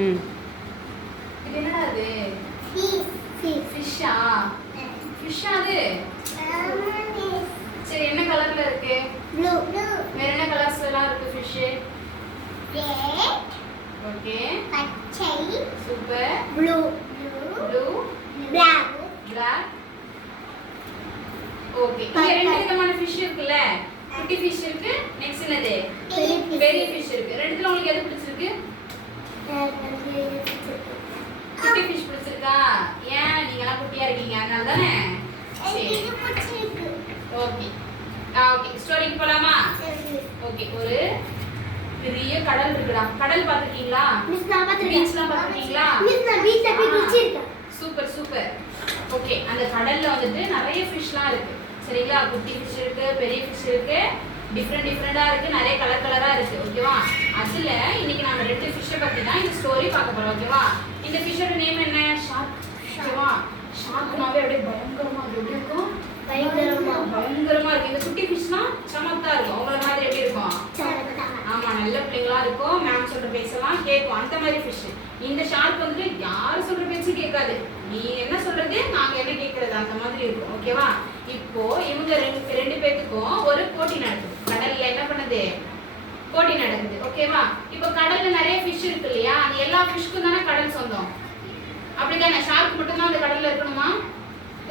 ம். இது என்னடா இது? ஃபிஷ்ஷா? ஃபிஷ்ஷா அது? சரி, என்ன கலர்ல இருக்கு? ப்ளூ. வேற என்ன கலர்ஸ்ல எல்லாம் இருக்கு ஃபிஷ்? ரெட். ஓகே. பச்சை. Super. Blue. Blue. Black. Black. Okay. இங்க ரெண்டு விதமான ஃபிஷ் இருக்குல்ல? குட்டி ஃபிஷ் இருக்கு, நெக்ஸ்ட் என்னது? பெரிய ஃபிஷ் இருக்கு. ரெண்டுத்துல உங்களுக்கு எது பிடிச்சிருக்கு? குட்டி ஃபிஷ் பிடிச்சிருக்கா? ஏன் நீங்க எல்லாம் குட்டியா இருக்கீங்க அதனால தானே? சரி. இது பிடிச்சிருக்கு. ஓகே. ஓகே, ஸ்டோரிக்கு போலாமா? ஓகே, ஒரு பெரிய கடல் இருக்குடா. கடல் பாத்துட்டீங்களா? மிஸ் நான் பாத்துட்டேன். பீச்லாம் பாத்துட்டீங்களா? மிஸ் நான் பீச்ல போய் குளிச்சிருக்கேன். Super super. ஓகே, அந்த கடல்ல வந்துட்டு நிறைய ஃபிஷ்லாம் இருக்கு. சரிங்களா? குட்டி ஃபிஷ் இருக்கு, பெரிய ஃபிஷ் இருக்கு, டிஃப்ரெண்டா இருக்கு, நிறைய கலரா இருக்கு. ஓகேவா? அதுல இன்னைக்கு நாம ரெண்டு ஃபிஷ்ஷை பத்தி தான் இந்த ஸ்டோரி பார்க்க போறோம். ஓகேவா? இந்த ஃபிஷ்ஷோட நேம் என்ன? ஷார்க். ஓகேவா? ஷார்க்னாவே அப்படியே பயங்கரமா எப்படி இருக்கும்? பயங்கரமா இருக்கு. இந்த குட்டி ஃபிஷ்லாம் சமத்தா இருக்கும். உங்கள மாதிரி எப்படி இருக்கும்? ஆமா, நல்ல பிள்ளைங்களா இருக்கும். மேம் சொல்ற பேச்செல்லாம் கேட்கும். அந்த மாதிரி ஃபிஷ். இந்த ஷார்க் வந்து யார் சொல்ற பேச்சு கேட்காது. நீ என்ன சொல்றது, நாங்க என்ன கேட்கறது, அந்த மாதிரி இருக்கும். ஓகேவா? இப்போ இவங்க ரெண்டு பேத்துக்கும் ஒரு போட்டி நடக்குது. கடல்ல என்ன பண்ணுது? போட்டி நடக்குது. ஓகேவா? இப்போ கடல்ல நிறைய ஃபிஷ் இருக்கு இல்லையா? அந்த எல்லா ஃபிஷ்க்கும் தானே கடல் சொந்தம். அப்படிதானே? ஷார்க் மட்டும் தான் அந்த கடல்ல இருக்கணுமா?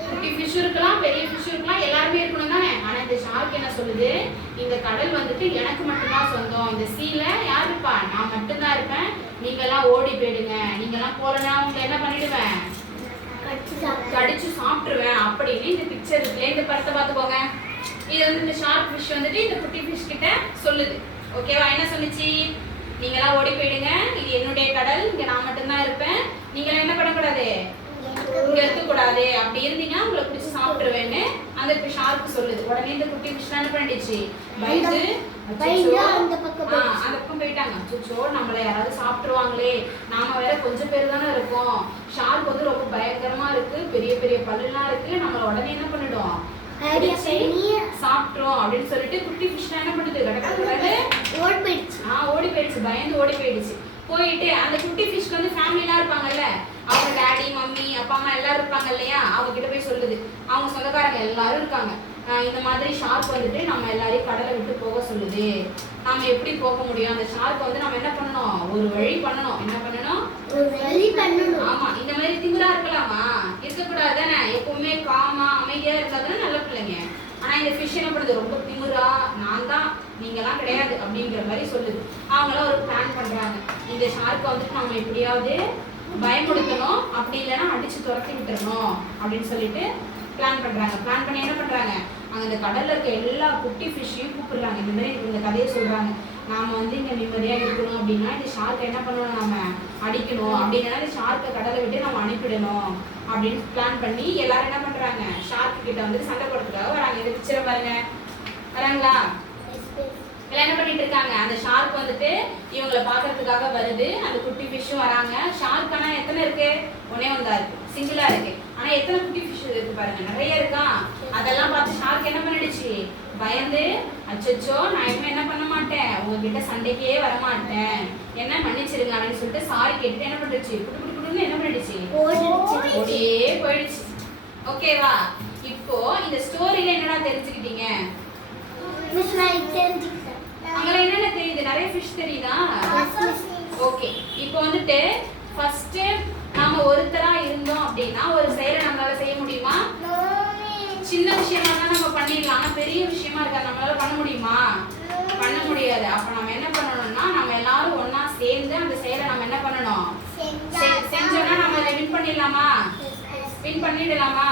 குட்டி ஃபிஷ் இருக்கலாம், பெரிய ஃபிஷ் இருக்கலாம், எல்லாருமே இருக்கணும் தானே? ஆனா இந்த ஷார்க் என்ன சொல்லுது? இந்த கடல் வந்துட்டு எனக்கு மட்டும்தான் சொந்தம். இந்த சீல யார் இருப்பா? நான் மட்டும்தான் இருப்பேன். நீங்க எல்லாம் ஓடி போயிடுங்க. நீங்க எல்லாம் போலனா உங்களை என்ன பண்ணிடுவேன்? கடிச்சு சாப்பிட்டுருவேன் அப்படின்னு இந்த பிக்சர் இருக்குல்ல, இந்த படத்தை பார்த்துக்கோங்க. இது வந்து இந்த ஷார்க் ஃபிஷ் வந்துட்டு இந்த குட்டி ஃபிஷ் கிட்ட சொல்லுது. ஓகேவா? என்ன சொல்லுச்சு? நீங்க எல்லாம் ஓடி போயிடுங்க. இது என்னுடைய கடல். இங்க நான் மட்டும்தான் இருப்பேன். நீங்க எல்லாம் என்ன பண்ணக்கூடாது? இங்க இருக்கக்கூடாது. அப்படி இருந்தீங்கன்னா உங்களை பிடிச்சி சாப்பிட்டுருவேன்னு அந்த ஷார்க் சொல்லுது. உடனே இந்த குட்டி ஃபிஷ் என்ன பண்ணிடுச்சு? பயந்து அந்த பக்கம் போயிட்டாங்க. அச்சோ, நம்மள யாராவது சாப்பிட்டுருவாங்களே, நாம வேற கொஞ்சம் பேர் தானே இருக்கோம். ஷார்க் வந்து ரொம்ப பயங்கரமா இருக்கு, பெரிய பெரிய பல்லுலாம் இருக்கு, நம்மள உடனே என்ன பண்ணிடும்? சாப்பிட்டுரும் அப்படின்னு சொல்லிட்டு குட்டி ஃபிஷ் என்ன பண்ணுது? ஓடி போயிடுச்சு. பயந்து ஓடி போயிடுச்சு. போயிட்டு அந்த குட்டி ஃபிஷ்க்கு வந்து ஃபேமிலிலாம் இருப்பாங்கல்ல, அவங்க டாடி மம்மி அப்பா அம்மா எல்லாரும் இருப்பாங்க இல்லையா? அவங்க கிட்ட போய் சொல்லுது. அவங்க சொந்தக்காரங்க எல்லாரும் இருக்காங்க. இந்த மாதிரி ஷார்க் வந்துட்டு நம்ம எல்லாரையும் கடலை விட்டு போக சொல்லுது. நாம எப்படி போக முடியும்? அந்த ஷார்க் வந்து நம்ம என்ன பண்ணணும்? ஒரு வழி பண்ணணும். என்ன பண்ணணும்? ஒரு வழி பண்ணணும். ஆமா, இந்த மாதிரி திமிரா இருக்கலாமா? இருக்கக்கூடாது தானே? எப்பவுமே காமா அமைதியா இருந்தாதானே நல்ல பிள்ளைங்க. ஆனா இந்த ஃபிஷ் என்ன பண்ணுது? ரொம்ப திமிரா, நான் தான், நீங்கெல்லாம் கிடையாது அப்படிங்கிற மாதிரி சொல்லுது. அவங்களாம் ஒரு பிளான் பண்றாங்க. இந்த ஷார்க்கை வந்துட்டு நம்ம எப்படியாவது பயமுடுத்தணும், அப்படி இல்லைன்னா அடிச்சு துரத்தி விட்டுறணும் அப்படின்னு சொல்லிட்டு பிளான் பண்றாங்க. பிளான் பண்ணி என்ன பண்றாங்க? அங்க இந்த கடல்ல இருக்க எல்லா குட்டி ஃபிஷ்ஷையும் கூப்பிடுறாங்க. இந்த மாதிரி இந்த கதையை சொல்றாங்க. நாம வந்து இங்க நிம்மதியா இருக்கணும் அப்படின்னா இந்த ஷார்க்கை என்ன பண்ணணும்? நம்ம அடிக்கணும். அப்படின்னா இந்த ஷார்க்கை கடலை விட்டு நம்ம அனுப்பிடணும் அப்படின்னு பிளான் பண்ணி எல்லாரும் என்ன பண்றாங்க? ஷார்க் கிட்ட வந்து சண்டை போடுறதுக்காக வராங்க. இந்த பிக்சரை பாருங்க. வராங்களா? எல்லாம் என்ன பண்ணிட்டு இருக்காங்க? அந்த ஷார்க் வந்துட்டு இவங்களை பாக்குறதுக்காக வருது. அந்த குட்டி ஃபிஷ்ஷும் வராங்க. ஷார்க் ஆனா எத்தனை இருக்கு? ஒன்னே ஒன்றா இருக்கு, சிங்கிளா இருக்கு. ஆனா எத்தனை குட்டி ஃபிஷ் இருக்கு பாருங்க, நிறைய இருக்கா. அதெல்லாம் பார்த்து ஷார்க் என்ன பண்ணிடுச்சு? பயந்து, அச்சோ நான் இனிமே என்ன பண்ண மாட்டேன், உங்ககிட்ட சண்டைக்கே வர மாட்டேன், என்ன மன்னிச்சிருங்க அப்படின்னு சொல்லிட்டு சாரி கேட்டுட்டு என்ன பண்ணிடுச்சு? குடுன்னு என்ன பண்ணிடுச்சு? ஓடியே போயிடுச்சு. ஓகேவா? இப்போ இந்த ஸ்டோரியில என்னடா தெரிஞ்சுக்கிட்டீங்க? அங்க என்னென்ன தெரியுது? நிறைய ஃபிஷ் தெரியுதா? ஓகே, இப்போ வந்துட்டு ஃபர்ஸ்ட் நாம ஒருத்தரா இருந்தோம் அப்படின்னா ஒரு செயலை நம்மளால செய்ய முடியுமா? சின்ன விஷயமா தான் நம்ம பண்ணிடலாம். ஆனா பெரிய விஷயமா இருக்கா, நம்மளால பண்ண முடியுமா? பண்ண முடியாது. அப்ப நம்ம என்ன பண்ணணும்னா நம்ம எல்லாரும் ஒண்ணா சேர்ந்து அந்த செயலை நம்ம என்ன பண்ணணும்? செஞ்சோம்னா நம்ம அதை வின் பண்ணிடலாமா? வின் பண்ணிடலாமா?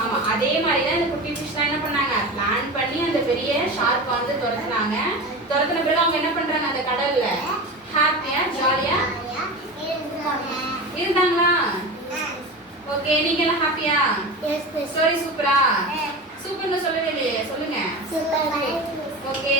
ஆமா, அதே மாதிரி தான் இந்த குட்டி ஃபிஷ்லாம் என்ன பண்ணாங்க? பிளான் பண்ணி அந்த பெரிய ஷார்க் வந்து துரத்துனாங்க. துரத்துன பிறகு அவங்க என்ன பண்றாங்க? அந்த கடல்ல ஹாப்பியா ஜாலியா இருந்தாங்களா? ஓகே, நீங்க எல்லாம் ஹாப்பியா? ஸ்டோரி சூப்பரா? சூப்பர்னு சொல்லவே இல்லையே, சொல்லுங்க. ஓகே.